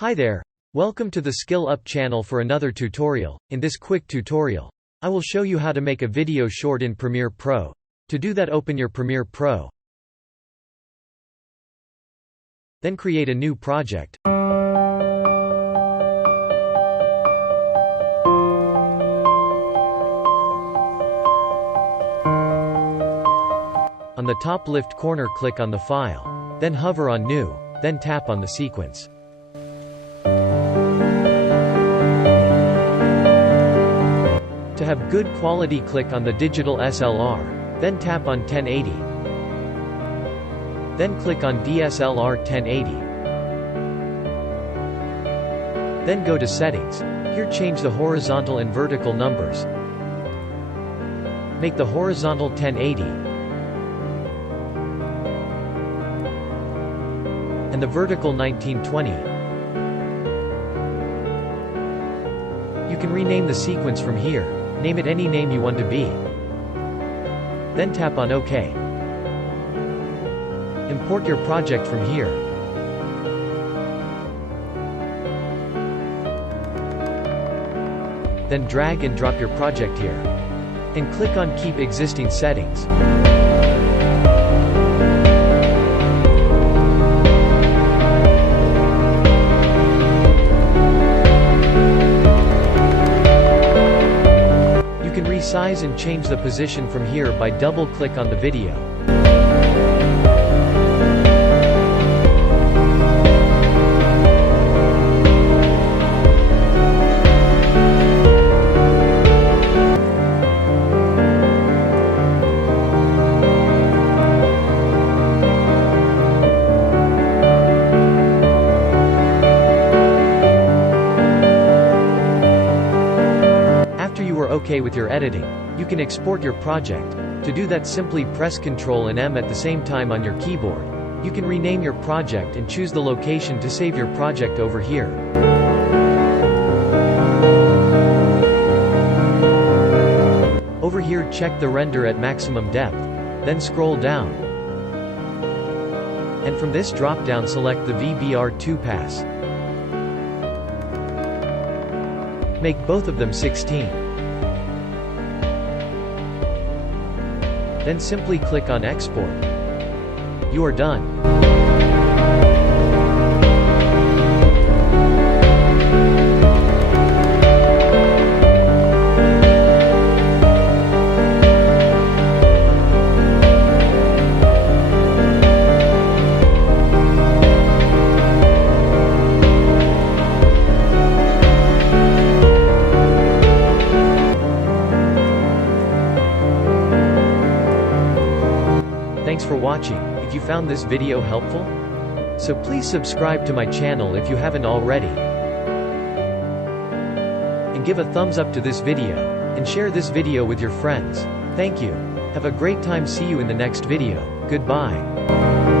Hi there. Welcome to the Skill Up channel for another tutorial. In this quick tutorial, I will show you how to make a video short in Premiere Pro. To do that, open your Premiere Pro. Then create a new project. On the top left corner, click on the file. Then hover on New. Then tap on the sequence. To have good quality, click on the digital SLR. Then tap on 1080. Then click on DSLR 1080. Then go to Settings. Here change the horizontal and vertical numbers. Make the horizontal 1080. And the vertical 1920. You can rename the sequence from here. Name it any name you want to be. Then tap on OK. Import your project from here. Then drag and drop your project here. And click on Keep Existing Settings. Resize and change the position from here by double-click on the video. OK with your editing, you can export your project. To do that, simply press Ctrl and M at the same time on your keyboard. You can rename your project and choose the location to save your project over here. Over here, check the render at maximum depth. Then scroll down. And from this drop-down, select the VBR2 pass. Make both of them 16. Then simply click on Export. You are done. Thanks for watching. If you found this video helpful, so please subscribe to my channel if you haven't already. And give a thumbs up to this video. And share this video with your friends. Thank you. Have a great time. See you in the next video. Goodbye.